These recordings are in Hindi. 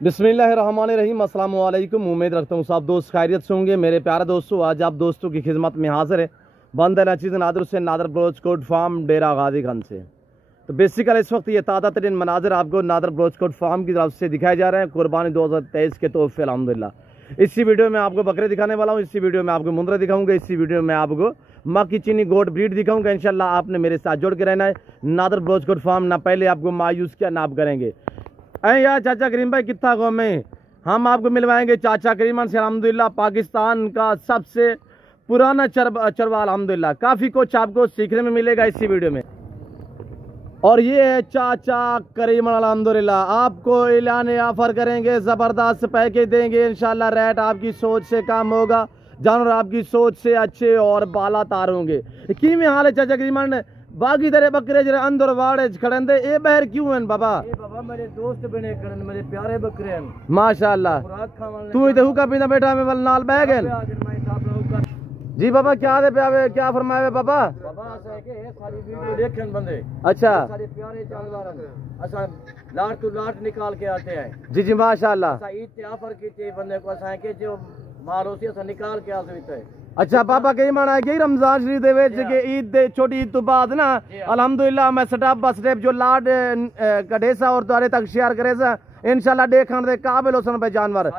बिस्मिल्लाहिर्रहमानिर्रहीम। अस्सलाम वालेकुम। उम्मीद रखता हूँ सब दोस्त खैरियत से होंगे। मेरे प्यारे दोस्तों, आज आप दोस्तों की खिदमत में हाजिर है बंद नचीज़ नादर से नादर बलोच कोट फार्म डेरा गाजी खान से। तो बेसिकली इस वक्त ये ताज़ा तरीन मनाजिर आपको नादर बलोच कोट फार्म की तरफ से दिखाए जा रहे हैं। कुर्बानी 2023 के तोहफे अल्हम्दुलिल्लाह। इसी वीडियो में आपको बकरे दिखाने वाला हूँ, इसी वीडियो में आपको मुंद्रे दिखाऊंगा, इसी वीडियो में आपको मक्की चीनी गोट ब्रीड दिखाऊंगा। इंशाल्लाह आपने मेरे साथ जुड़ के रहना है। नादर बलोच कोट फार्म ना पहले आपको मायूस किया ना आप करेंगे। ऐ यार चाचा करीम भाई कितना गो में हम आपको मिलवाएंगे चाचा करीमन से अल्हम्दुलिल्लाह, पाकिस्तान का सबसे पुराना चरवा अल्हम्दुलिल्लाह। काफ़ी कुछ आपको सीखने में मिलेगा इसी वीडियो में। और ये है चाचा करीमन अल्हम्दुलिल्लाह, आपको ऐलान ऑफर करेंगे, ज़बरदस्त पैकेज देंगे इंशाल्लाह। रेट आपकी सोच से कम होगा, जानवर आपकी सोच से अच्छे और बाला तार होंगे। की में हाल है चाचा करीमन? बाकी तेरे बकरे जरा अंदर वाड़े खड़े ए बहर क्यों हैं बाबा? बाबा मेरे दोस्त बने करन, मेरे प्यारे बकरे हैं माशाल्लाह। तू इधर हुक्का पीना बैठा में वल नाल बह गए जी बाबा। क्या दे पे क्या फरमाए बाबा? बाबा ऐसा के सारी वीडियो देखन बंदे। अच्छा, सारे प्यारे जानवर हैं, असा लाट टू लाट निकाल के आते हैं। जी जी माशाल्लाह। ऐसा ईद पे ऑफर कीते बंदे को, असा के जो मारो से असा निकाल के आते हैं। अच्छा बाबा कई माना है कि रमजान शरीफ दे विच के ईद दे छोटी ईद तो बाद ना अल्हम्दुलिल्लाह मैं स्टेप बाय स्टेप जो लाड कढेसा और तुआरे तक शेयर करेसा इंशाल्लाह देखण दे काबिल होसन पे जानवर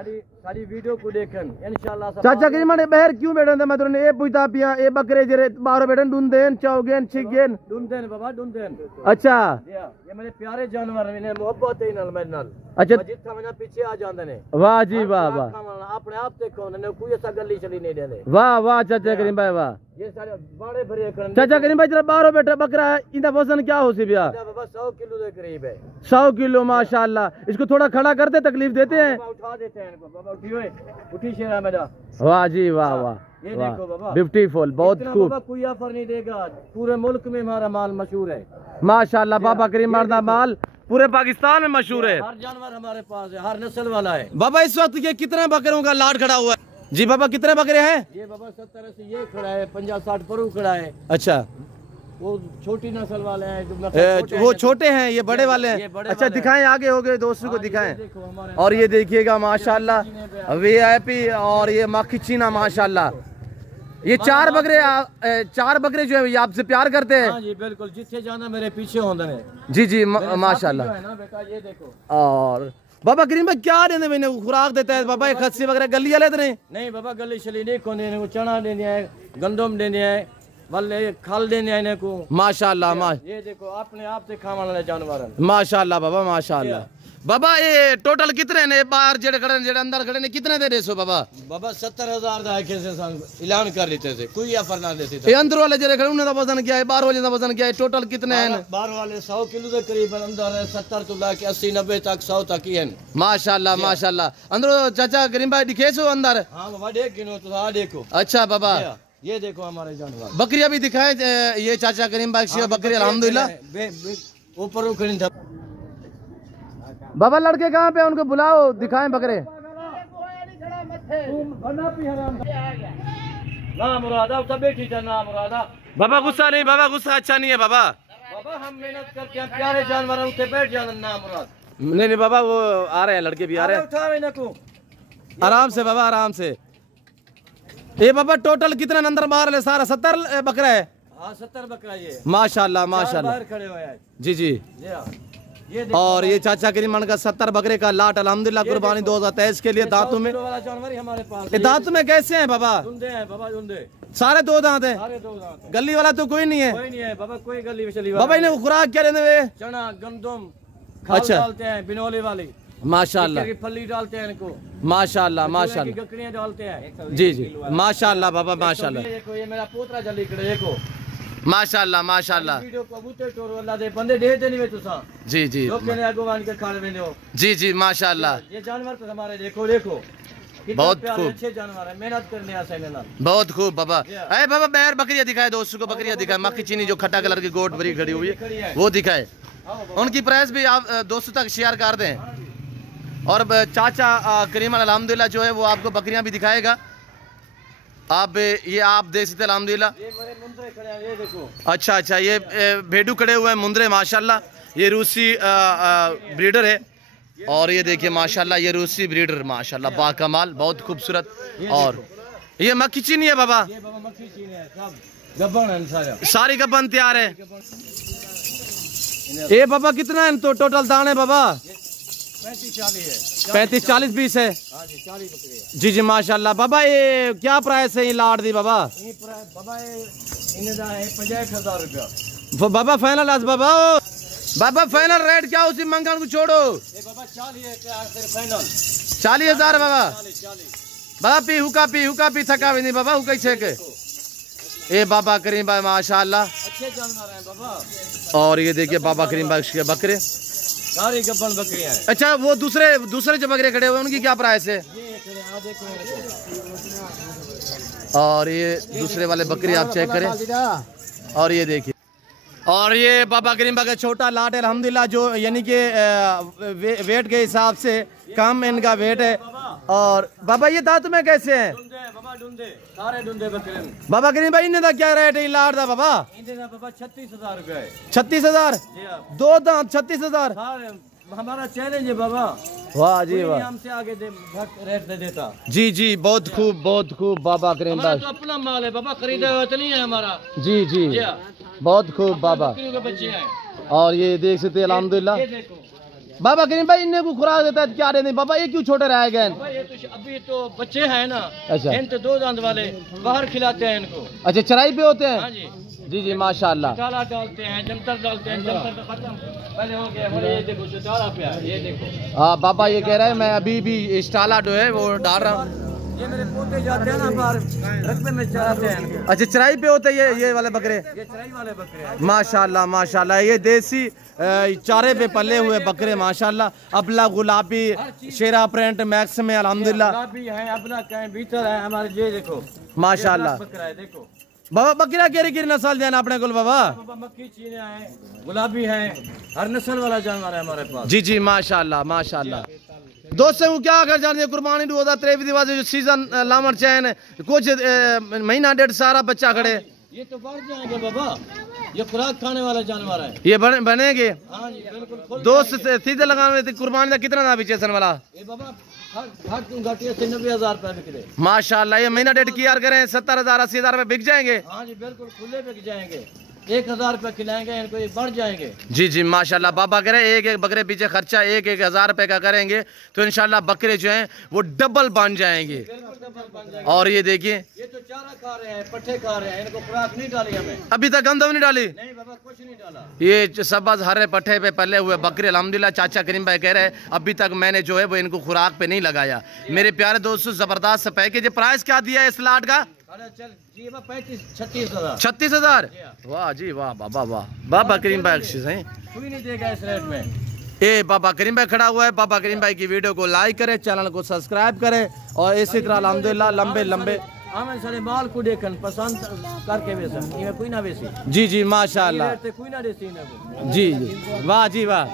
सारी वीडियो को देखन इंशाल्लाह। चाचा कई माने बहर क्यों बैठन दे? मैं तुने ए पूछता पिया ए बकरे जरे बाहर बैठन डुंदेन चाओगेन छिगेन डुंदेन बाबा डुंदेन। अच्छा ये मेरे प्यारे जानवर हैं, इन्हें मोहब्बत है इन्हां मेरे नाल। अच्छा जिथा मैं पीछे आ जांदे ने। वाह जी वाह वाह, अपने आप ते कौन ने कोई ऐसा गली चली नहीं देने। वाह वाह चाचा करीम भाई वाह। ये सारे बड़े भरे करन। चाचा करीम भाई जरा बाहर बैठा बकरा है, इंदा वजन क्या हो सी बिया? बाबा 100 किलो के करीब है। 100 किलो माशाल्लाह। इसको थोड़ा खड़ा करते, तकलीफ देते हैं? उठा देते हैं इनको। बाबा उठिए, उठी शेरा मेरा। वाह जी वाह वाह, ये देखो बाबा ब्यूटीफुल, बहुत खूब। बाबा कोई ऑफर नहीं देगा, पूरे मुल्क में हमारा माल मशहूर है माशाल्लाह। बाबा करीम मर्दा माल पूरे पाकिस्तान में मशहूर है। हर जानवर हमारे पास है, हर नस्ल वाला है। बाबा इस वक्त ये कितने बकरों का लाट खड़ा हुआ है? जी बाबा कितने बकरे हैं? ये बाबा 70 से ये खड़ा है, 50-60 परू खड़ा है। अच्छा वो छोटी नस्ल वाले हैं, वो छोटे हैं, ये बड़े वाले हैं। अच्छा दिखाएं, आगे हो गए दोस्तों को दिखाएं। और ये देखिएगा माशाल्लाह VIP और ये मक्खी चीना माशाल्लाह। ये चार बकरे जो है ये आपसे प्यार करते हैं? हाँ जी बिल्कुल, जिथे जाना मेरे पीछे होंगे ने। जी जी माशाल्लाह। ये देखो। और बाबा करीम भाई क्या देने मैंने खुराक देता है बाबा? एक खस्सी वगैरह गली वाले तो नहीं बाबा, गली शली नहीं को देने को, चना देने है, गंदम देने है, वाले खल देने है इनको माशाल्लाह। ये देखो अपने आप से खाने वाले जानवर माशाल्लाह बाबा माशाल्लाह। बाबा ये टोटल कितने ने बाहर जेड़े खड़े जेड़े अंदर खड़े ने कितने दे रेसो बाबा? बाबा 70,000 दा ऐलान कर लेते थे, कोई ऑफर ना देते थे। ये अंदर वाले जेड़े खड़े उन्हें दा वजन क्या है? बाहर वाले दा वजन क्या है? टोटल कितने हैं? बाहर वाले 100 किलो के करीब, अंदर है 70 तो लाके 80-90 तक 100 तक ही है माशाल्लाह माशाल्लाह। अंदर चाचा करीम भाई दिखे सो अंदर? हां बाबा देख गिनो तो आ देखो। अच्छा बाबा ये देखो हमारे जानवर। बकरियां भी दिखाए ये चाचा करीम भाई की बकरी अल्हम्दुलिल्लाह। ऊपर खड़ी था बाबा। लड़के कहाँ पे? उनको बुलाओ, दिखाएं बकरे। ना मुरादा सब बैठी था, ना मुरादा। बाबा गुस्सा नहीं, बाबा गुस्सा अच्छा नहीं है बाबा। बाबा हम मेहनत करके हैं, प्यारे जानवर उठे बैठ जाना, ना मुराद। नहीं नहीं बाबा, वो आ रहे हैं, लड़के भी आ रहे हैं। उठावे ना को आराम से बाबा, आराम से। ये बाबा टोटल कितने अंदर बाहर है? सारा 70 बकरा है। हाँ 70 बकरा ये माशाल्लाह माशाल्लाह। बाहर खड़े हुए हैं। जी जी। ये और ये चाचा करीमन का 70 बकरे का लाट अल्हम्दुलिल्लाह कुर्बानी 2023 के लिए। दांतों में जानवर हमारे पास। ये दांत में कैसे हैं बाबा? दुंदे हैं बाबा, दुंदे सारे 2 दांत हैं। सारे 2 दांत। गली वाला तो कोई नहीं है? कोई नहीं है बाबा, कोई गली में चली बाबा। इन्हें खुराक क्या देते हुए? चना गंदम अच्छा डालते हैं, बिनोले वाली माशाल्लाह। फली डालते हैं इनको माशाल्लाह माशाल्लाह। गकड़ियां डालते हैं। जी जी माशाल्लाह बाबा माशाल्लाह। देखो ये मेरा पोतरा जल्दी खड़े देखो माशाल्लाह माशाल्लाह। वीडियो को बूते टोर वाला दे बंदे दे देनी में तुसा। जी जी लोग कहने अगवान के खाने में हो। जी जी माशाल्लाह। ये जानवर तो हमारे देखो देखो बहुत खूब, अच्छे जानवर है, मेहनत करने आसे ना। बहुत खूब बाबा। अरे बाबा बैर बकरियां दिखाए दोस्तों को, बकरियां दिखाए। मक्खी चीनी जो खट्टा कलर की गोट बड़ी खड़ी हुई है वो दिखाए। उनकी प्राइस भी आप दोस्तों तक शेयर कर दें। और चाचा करीमन अल्हम्दुलिल्लाह जो है वो आपको बकरियां भी दिखाएगा। आप ये आप देख सकते अल्हम्दुलिल्लाह। अच्छा अच्छा, ये भेड़ू खड़े हुए हैं मुंद्रे माशाल्लाह। ये रूसी ब्रीडर है। और ये देखिए माशाल्लाह ये रूसी ब्रीडर माशाल्लाह बाकमाल, बहुत खूबसूरत। और ये मक्खी चीनी है बाबा, ये बाबा मक्खी चीनी है, सब गब्बन है सारा, सारी गब्बन तैयार है। ये बाबा कितना है तो टोटल दाने बाबा? 35-40 है, 35-40 पीस है। हाँ जी 40 बकरी है। जी जी माशाल्लाह। बाबा ये क्या प्राइस है ये लाड़ दी बाबा? ये बाबा इन्हें दा है 50,000 रुपया। बाबा फाइनल आज बाबा, बाबा फाइनल रेट क्या उसी मंगन को छोड़ो। ये बाबा 40 है क्या फाइनल? 40,000 बाबा। 40 बाबा हुका पी थका भी नहीं बाबा, हुका ही छेके। ए बाबा करीम भाई माशाल्लाह, अच्छे जानवर हैं बाबा। और ये देखिए बाबा करीम भाई के बकरे, सारी गब्बन बकरियां हैं। अच्छा वो दूसरे जो बकरे खड़े हुए उनकी क्या प्राइस है? ये खड़े आ देखो। और ये दूसरे वाले बकरी आप चेक करें। और ये देखिए, और ये बाबा करीम भाई का छोटा लाट है अल्हम्दुलिल्लाह, जो यानी कि वेट के हिसाब से कम इनका वेट है। और बाबा ये दांत में कैसे हैं? बाबा डुंदे, सारे डुंदे बकरे। बाबा करीम भाई इन्हें क्या रेट है लाट दा बाबा? इनका बाबा 36,000 रुपया है। 36,000 जी हाँ। दो दांत 36,000। सारे हमारा चैलेंज है बाबा, वाह जी कोई वाह, हमसे आगे रेट दे देता। जी जी बहुत खूब बाबा करीम हमारा भाई। तो अपना माल है बाबा, खरीदा हुआ तो नहीं है हमारा। जी जी जी हाँ। बहुत खूब बाबा। बकरियों के बच्चे हैं। और ये देख सकते हैं अल्हम्दुलिल्लाह। ये देखो बाबा करीम भाई इन्हें को खुराक देता है क्या नहीं बाबा, ये क्यों छोटे रह गए? बाबा, ये तो अभी तो बच्चे हैं ना। अच्छा। इन तो 2 दांत वाले बाहर खिलाते हैं इनको। अच्छा चराई पे होते हाँ हैं? जी। जी जी माशाल्लाह। चाला डालते हैं, जंतर डालते हैं, जंतर तो खत्म पहले हो गया। और ये देखो चाला पे है, ये देखो। हाँ बाबा ये कह रहा है मैं अभी भी स्टाला जो है वो डाल रहा हूँ। ये मेरे पोते जाते हैं ना बाहर रकबे में चराते हैं इनको। अच्छा चराई पे होते हैं ये वाले बकरे? ये चराई वाले बकरे हैं। माशाल्लाह माशाल्लाह, ये देसी चारे पे पले हुए बकरे माशाल्लाह। अबला गुलाबी शेरा प्रिंट मैक्स में अल्हम्दुलिल्लाह। गुलाबी है, अपना कहीं भीतर है हमारे। ये देखो माशाल्लाह। ये बकरा है देखो बाबा बकरा केरी नस्ल देना अपने को बाबा? बाबा मक्खी चीने है, गुलाबी है, हर नस्ल वाला जानवर है हमारे पास। जी जी माशाल्लाह माशाल्लाह। दोस्तों को क्या कर जाने कुर्बानी 2023 जो सीजन लामर चैन कुछ महीना डेढ़ सारा बच्चा खड़े, ये तो बढ़ जाएंगे बाबा, ये खुराक खाने वाला जानवर है। ये बनेंगे। हाँ जी बिल्कुल खुल दोस्त सीधे लगाने कुर्बानी का कितना ना बेचन वाला? ये बाबा हर घाटिया से 90,000 रुपए बिकरे। माशाल्लाह ये महीना डेढ़ की यार करें 70,000 80,000 रुपए बिक जाएंगे। हाँ जी बिल्कुल खुले बिक जाएंगे। 1,000 रुपए खिलाएंगे इनको, ये बढ़ जाएंगे। जी जी माशाल्लाह। बाबा कह रहे एक बकरे पीछे खर्चा 1,000 रुपए का करेंगे तो इंशाल्लाह बकरे जो हैं वो डबल बन जाएंगे। और ये देखिए ये तो चारा खा रहे हैं, पट्टे खा रहे हैं, इनको खुराक नहीं डाली हमें। अभी तक गंदम नहीं डाली? नहीं बाबा कुछ नहीं डाला। ये सब हरे पट्टे पे पले हुए बकरे अल्हम्दुलिल्लाह। चाचा करीम भाई कह रहे हैं अभी तक मैंने जो है वो इनको खुराक पे नहीं लगाया। मेरे प्यारे दोस्तों जबरदस्त पैकेज। प्राइस क्या दिया है इस लाट का? चल जी 35-36,000। 36,000। वाह जी वाह बाबा वाह। बाबा करीम भाई हैं, कोई नहीं देगा इस रेट में। ए बाबा करीम भाई खड़ा हुआ है। बाबा करीम भाई की वीडियो को लाइक करें, चैनल को सब्सक्राइब करें और इसी तरह अल्हम्दुलिल्लाह लंबे हमें सारे माल को देखन पसंद करके बेचन, ये कोई ना बेची। जी जी माशाल्लाह। कोई ना देसी ना जी जी वाह जी वाह।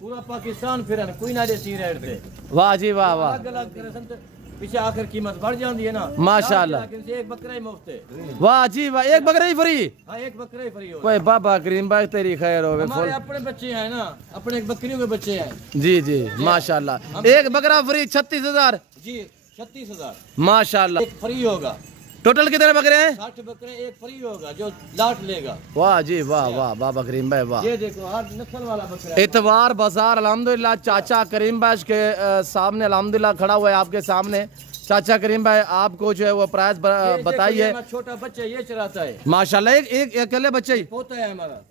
पूरा पाकिस्तान फिरन कोई ना देसी रेट पे। वाह जी वाह वाह। अलग अलग करे पीछे आखिर कीमत बढ़ जाती है ना माशाल्लाह। एक बकरा ही मुफ्त है। वाह जी वाह। एक बकरा ही फ्री? हाँ एक बकरा ही फ्री हो। कोई बाबा करीम भाई तेरी खैर हो। हमारे अपने बच्चे हैं ना, अपने बकरियों के बच्चे हैं। जी जी माशाल्लाह। एक बकरा फ्री 36,000? जी 36,000 माशाल्लाह। एक फ्री होगा। टोटल कितने बकरे हैं? 60 बकरे, एक फ्री होगा जो लाट लेगा। वाह जी वाह वाह बाबा करीम भाई वाह। ये देखो हर नस्ल वाला बकरा। इतवार बाजार अल्हम्दुलिल्लाह चाचा करीम भाई के सामने अल्हम्दुलिल्लाह खड़ा हुआ है आपके सामने। चाचा करीम भाई आपको जो है वो प्राइस बताइए। छोटा बच्चा ये चराता है माशाल्लाह। एक अकेले बच्चे ही पोता है हमारा।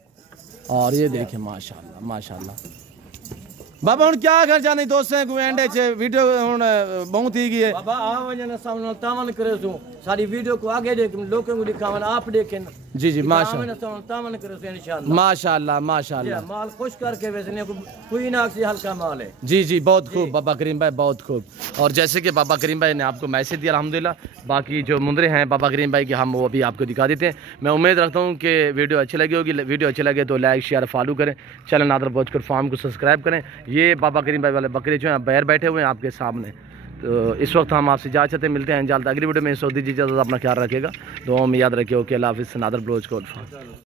और ये देखिए माशाल्लाह माशाल्लाह। बाबा हूँ क्या कर जाने दोस्तों को एंड वीडियो बहुत ही है बाबा आ सामने तामन करे सो सारी वीडियो को आगे देख लोगों को दिखावन आप देखें। जी जी माशाल्लाह तामन करे सो इंशाल्लाह। माशाल्लाह माशाल्लाह। माल खुश करके बेचने को कोई ना से हल्का माल है। जी जी बहुत खूब बाबा करीम भाई बहुत खूब। और जैसे कि बाबा करीम भाई ने आपको मैसेज दिया अल्हम्दुलिल्लाह, बाकी जो मुंदरे हैं बाबा करीम भाई के हम वो भी आपको दिखा देते हैं। मैं उम्मीद रखता हूँ कि वीडियो अच्छी लगी होगी। वीडियो अच्छी लगे तो लाइक शेयर फॉलो करें, चैनल नादर भोजकर फार्म को सब्सक्राइब करें। ये बाबा करीम भाई वाले बकरे जो हैं बाहर बैठे हुए हैं आपके सामने। तो इस वक्त हम आपसे इजाज़त चाहते हैं, मिलते हैं इंशाअल्लाह अगली वीडियो में। सो दीजिए इजाज़त, अपना ख्याल रखिएगा, दुआओं में याद रखिए। ओके अल्लाह हाफिज़। नादर ब्लोच कोट।